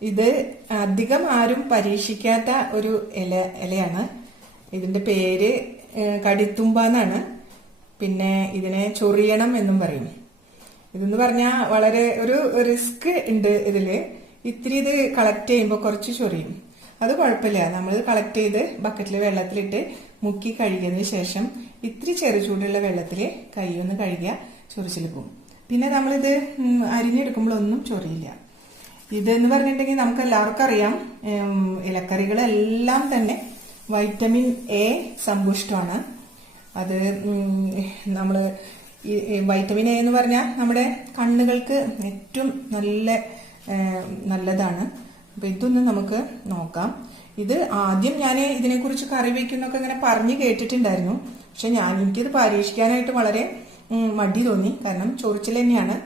ഇത് അധികം ആരും പരീക്ഷിക്കാത്ത ഒരു ഇലയാണ്. ഇതിന്റെ പേര് കടിത്തുമ്പ എന്നാണ്. പിന്നെ ഇതിനെ ചൊറിയണം എന്നും പറയും. ഇതെന്ന് പറഞ്ഞാൽ വളരെ ഒരു റിസ്ക് ഉണ്ട് ഇതില്. ഇത്തിരി ഇത് കളക്ട് ചെയ്യുമ്പോൾ കുറച്ച് ചൊറിയും. അത് കുഴപ്പമില്ല. നമ്മൾ കളക്ട് ചെയ്ത് ബക്കറ്റിൽ വെള്ളത്തിലിട്ട് മുക്കി കഴുകിയതിന് ശേഷം ഇത്തിരി ചെറു ചൂടുള്ള വെള്ളത്തിൽ കൈയൊന്ന് കഴുകിയ ചൊറിച്ചിൽ പോകും. പിന്നെ നമ്മളിത് അരിഞ്ഞെടുക്കുമ്പോഴൊന്നും ചൊറിയില്ല. ഇതെന്ന് പറഞ്ഞിട്ടുണ്ടെങ്കിൽ നമുക്ക് എല്ലാവർക്കും അറിയാം, ഇലക്കറികളെല്ലാം തന്നെ വൈറ്റമിൻ എ സമ്പുഷ്ടമാണ്. അത് നമ്മള് വൈറ്റമിൻ എ എന്ന് പറഞ്ഞാൽ നമ്മുടെ കണ്ണുകൾക്ക് ഏറ്റവും നല്ലതാണ്. അപ്പൊ ഇതൊന്ന് നമുക്ക് നോക്കാം. ഇത് ആദ്യം ഞാൻ ഇതിനെക്കുറിച്ച് കറി വയ്ക്കുന്നൊക്കെ ഇങ്ങനെ പറഞ്ഞു കേട്ടിട്ടുണ്ടായിരുന്നു. പക്ഷെ എനിക്കിത് പരീക്ഷിക്കാനായിട്ട് വളരെ മടി തോന്നി. കാരണം ചൊറിച്ചിൽ തന്നെയാണ്.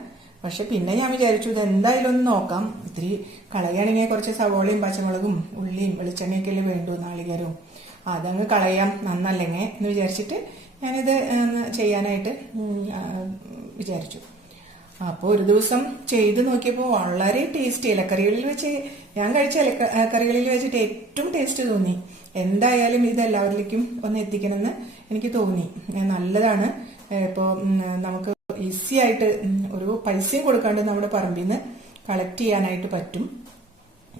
പക്ഷെ പിന്നെ ഞാൻ വിചാരിച്ചു ഇത് എന്തായാലും ഒന്ന് നോക്കാം. ഇത്തിരി കളയുകയാണെങ്കിൽ കുറച്ച് സവോളയും പച്ചമുളകും ഉള്ളിയും വെളിച്ചെണ്ണയൊക്കെ അല്ലേ വേണ്ടു, നാളികേരവും, അതങ്ങ് കളയാം നന്നല്ലെങ്കിൽ എന്ന് വിചാരിച്ചിട്ട് ഞാനിത് ചെയ്യാനായിട്ട് വിചാരിച്ചു. അപ്പോൾ ഒരു ദിവസം ചെയ്ത് നോക്കിയപ്പോൾ വളരെ ടേസ്റ്റ്, ഇലക്കറികളിൽ വെച്ച് ഞാൻ കഴിച്ച ഇലക്കറികളിൽ വെച്ചിട്ട് ഏറ്റവും ടേസ്റ്റ് തോന്നി. എന്തായാലും ഇത് എല്ലാവരിലേക്കും ഒന്ന് എത്തിക്കണമെന്ന് എനിക്ക് തോന്നി. നല്ലതാണ്. ഇപ്പോൾ നമുക്ക് ഈസി ആയിട്ട് ഒരു പൈസയും കൊടുക്കാണ്ട് നമ്മുടെ പറമ്പിൽ നിന്ന് കളക്ട് ചെയ്യാനായിട്ട് പറ്റും.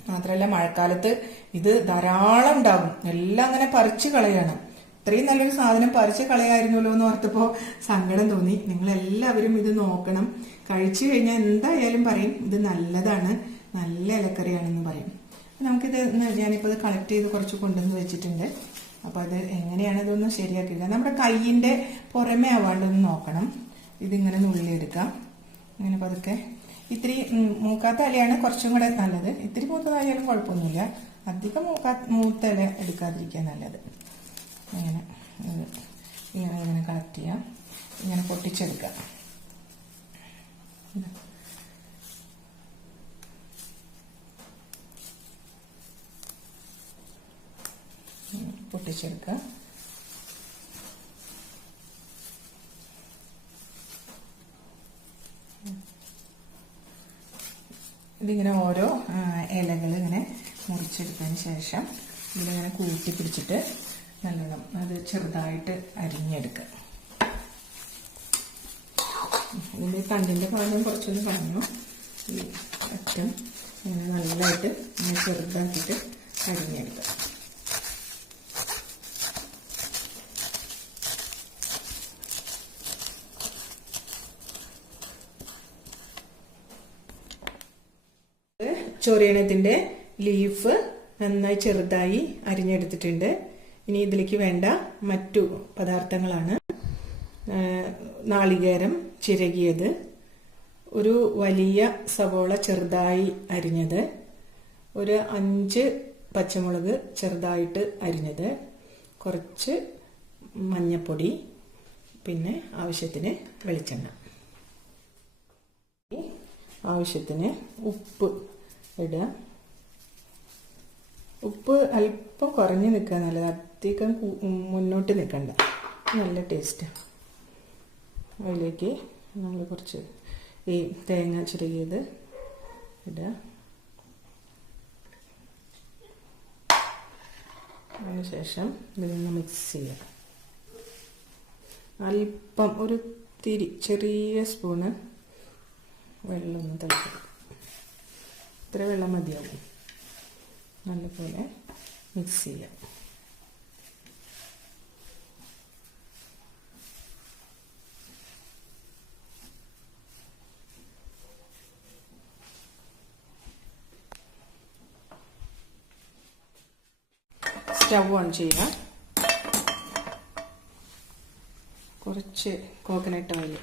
മാത്രമല്ല മഴക്കാലത്ത് ഇത് ധാരാളം ഉണ്ടാകും. എല്ലാം അങ്ങനെ പറിച്ചു കളയാണ്. ഇത്രയും നല്ലൊരു സാധനം പറിച്ചു കളയായിരുന്നല്ലോ എന്ന് ഓർത്തപ്പോൾ സങ്കടം തോന്നി. നിങ്ങളെല്ലാവരും ഇത് നോക്കണം. കഴിച്ചു കഴിഞ്ഞാൽ എന്തായാലും പറയും ഇത് നല്ലതാണ്, നല്ല ഇലക്കറിയാണെന്ന് പറയും. നമുക്കിത് ഞാനിപ്പോൾ ഇത് കളക്ട് ചെയ്ത് കുറച്ച് കൊണ്ടുവന്ന് വെച്ചിട്ടുണ്ട്. അപ്പൊ അത് എങ്ങനെയാണ് ഇതൊന്ന് ശരിയാക്കിക്കുക. നമ്മുടെ കൈയിന്റെ പുറമേ ആവാണ്ടൊന്ന് നോക്കണം. ഇതിങ്ങനെ നുള്ളിയെടുക്കാം. ഇങ്ങനെ പതുക്കെ. ഇത്തിരി മൂക്കാത്ത ഇലയാണ് കുറച്ചും കൂടെ നല്ലത്. ഇത്തിരി മൂത്തതായാലും കുഴപ്പമൊന്നുമില്ല. അധികം മൂത്ത ഇല എടുക്കാതിരിക്കാൻ നല്ലത്. ഇങ്ങനെ കളക്ട് ചെയ്യാം. ഇങ്ങനെ പൊട്ടിച്ചെടുക്കാം. പൊട്ടിച്ചെടുക്കാം. ഇതിങ്ങനെ ഓരോ ഇലകൾ ഇങ്ങനെ മുറിച്ചെടുത്തതിന് ശേഷം ഇതിലിങ്ങനെ കൂട്ടി പിടിച്ചിട്ട് നല്ലോണം അത് ചെറുതായിട്ട് അരിഞ്ഞെടുക്കുക. ഇതിൻ്റെ തണ്ടിൻ്റെ ഭാഗം കുറച്ചൊന്ന് കളഞ്ഞു. ഈ അറ്റം ഇങ്ങനെ നല്ലതായിട്ട് ഇങ്ങനെ ചെറുതാക്കിയിട്ട് അരിഞ്ഞെടുക്കുക. ചൊറിയണത്തിന്റെ ലീഫ് നന്നായി ചെറുതായി അരിഞ്ഞെടുത്തിട്ടുണ്ട്. ഇനി ഇതിലേക്ക് വേണ്ട മറ്റു പദാർത്ഥങ്ങളാണ്: നാളികേരം ചിരകിയത്, ഒരു വലിയ സവോള ചെറുതായി അരിഞ്ഞത്, ഒരു 5 പച്ചമുളക് ചെറുതായിട്ട് അരിഞ്ഞത്, കുറച്ച് മഞ്ഞപ്പൊടി, പിന്നെ ആവശ്യത്തിന് വെളിച്ചെണ്ണ, ആവശ്യത്തിന് ഉപ്പ് ഇടുക. ഉപ്പ് അല്പം കുറഞ്ഞ് നിൽക്കുക നല്ലത്. അധികം മുന്നോട്ട് നിൽക്കണ്ട. നല്ല ടേസ്റ്റ്. അതിലേക്ക് നമ്മൾ കുറച്ച് ഈ തേങ്ങ ചിരകിയത് ഇടുക. അതിനുശേഷം ഇതിനൊന്ന് മിക്സ് ചെയ്യുക. അല്പം ഒരു തിരി ചെറിയ സ്പൂണ് വെള്ളം ഒന്ന് തളിക്കുക. ഇത്ര വെള്ളം മതിയാവും. നല്ലപോലെ മിക്സ് ചെയ്യാം. സ്റ്റവ് ഓൺ ചെയ്യുക. കുറച്ച് കോക്കനട്ട് ഓയിൽ,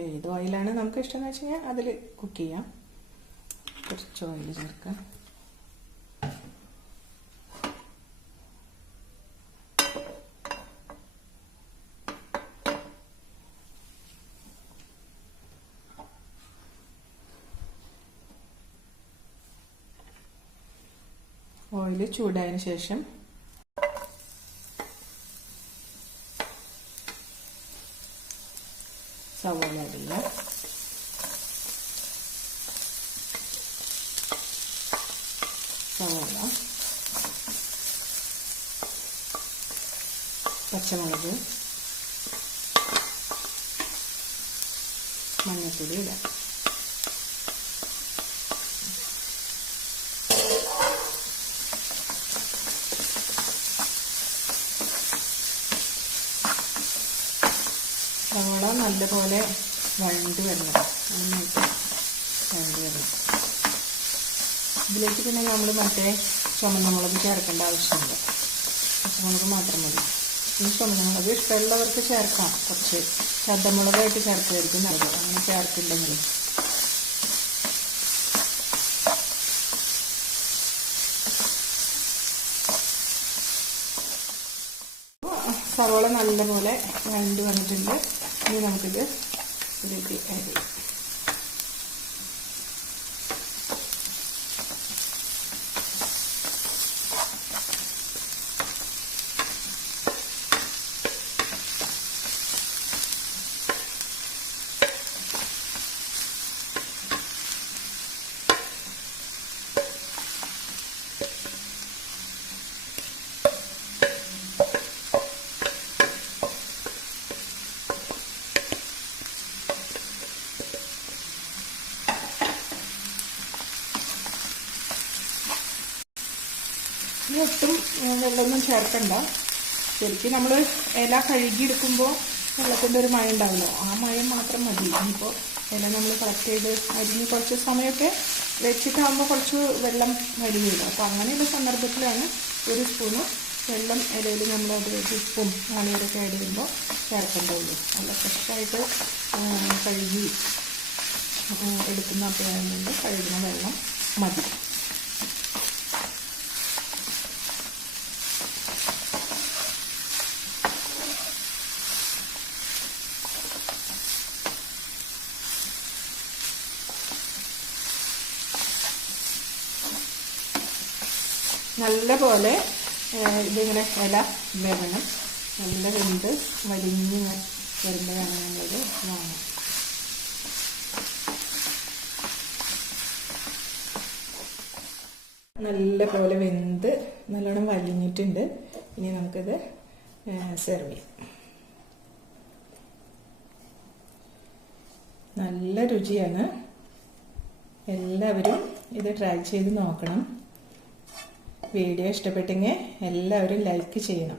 ഏത് ഓയിലാണ് നമുക്ക് ഇഷ്ടമെന്ന് വെച്ച് കഴിഞ്ഞാൽ അതിൽ കുക്ക് ചെയ്യാം. കുറച്ച് ഓയിൽ ചേർക്കാം. ഓയിൽ ചൂടായതിനു ശേഷം സവോള ഇടുക. സവാള, പച്ചമുളക്, മഞ്ഞൾപ്പൊടി ഇടാം. സവാള നല്ലപോലെ വഴണ്ട് വരണം, നന്നായിട്ട് വഴണ്ട് വരണം. ഇതിലേക്ക് പിന്നെ നമ്മൾ മറ്റേ ചുമന്ന മുളക് ചേർക്കേണ്ട ആവശ്യമില്ല, പച്ചമുളക് മാത്രം മതി. ഈ ചുമന്ന മുളക് ഇഷ്ടമുള്ളവർക്ക് ചേർക്കാം, കുറച്ച് ചതമുളകായിട്ട് ചേർക്കുമായിരിക്കും നല്ലത്, അങ്ങനെ ചേർക്കുന്നുണ്ടെങ്കിൽ. സവാള നല്ലപോലെ വഴണ്ട് വന്നിട്ടുണ്ട്. ഇനി നമുക്കിത് ഇതിലേക്ക് ആഡ് ചെയ്യാം. ഒട്ടും വെള്ളമൊന്നും ചേർക്കണ്ട. ശരിക്കും നമ്മൾ ഇല കഴുകിയെടുക്കുമ്പോൾ വെള്ളത്തിൻ്റെ ഒരു മഴ ഉണ്ടാവില്ല, ആ മഴ മാത്രം മതി. ഇപ്പോൾ ഇല നമ്മൾ കളക്ട് ചെയ്ത് അരിഞ്ഞ് കുറച്ച് സമയമൊക്കെ വെച്ചിട്ടാകുമ്പോൾ കുറച്ച് വെള്ളം വലിയില്ല. അപ്പോൾ അങ്ങനെയുള്ള സന്ദർഭത്തിലാണ് ഒരു സ്പൂണ് വെള്ളം ഇലയിൽ നമ്മൾ അതിലേക്ക് ഉപ്പും നാളികേരമൊക്കെ ആഡ് ചെയ്യുമ്പോൾ ചേർക്കേണ്ടതുള്ളൂ. നല്ല ഫ്രഷായിട്ട് കഴുകി എടുക്കുന്ന അപ്പോഴായതുകൊണ്ട് കഴുകുന്ന വെള്ളം മതി. നല്ല പോലെ ഇതിങ്ങനെ ഇല വേണം, നല്ല വെന്ത് വലിഞ്ഞ് വരുമ്പോഴാണ് നമ്മളത് വാങ്ങും. നല്ല പോലെ വെന്ത് നല്ലോണം വലിഞ്ഞിട്ടുണ്ട്. ഇനി നമുക്കിത് സെർവ് ചെയ്യാം. നല്ല രുചിയാണ്, എല്ലാവരും ഇത് ട്രൈ ചെയ്ത് നോക്കണം. വീഡിയോ ഇഷ്ടപ്പെട്ടെങ്കിൽ എല്ലാവരും ലൈക്ക് ചെയ്യണം.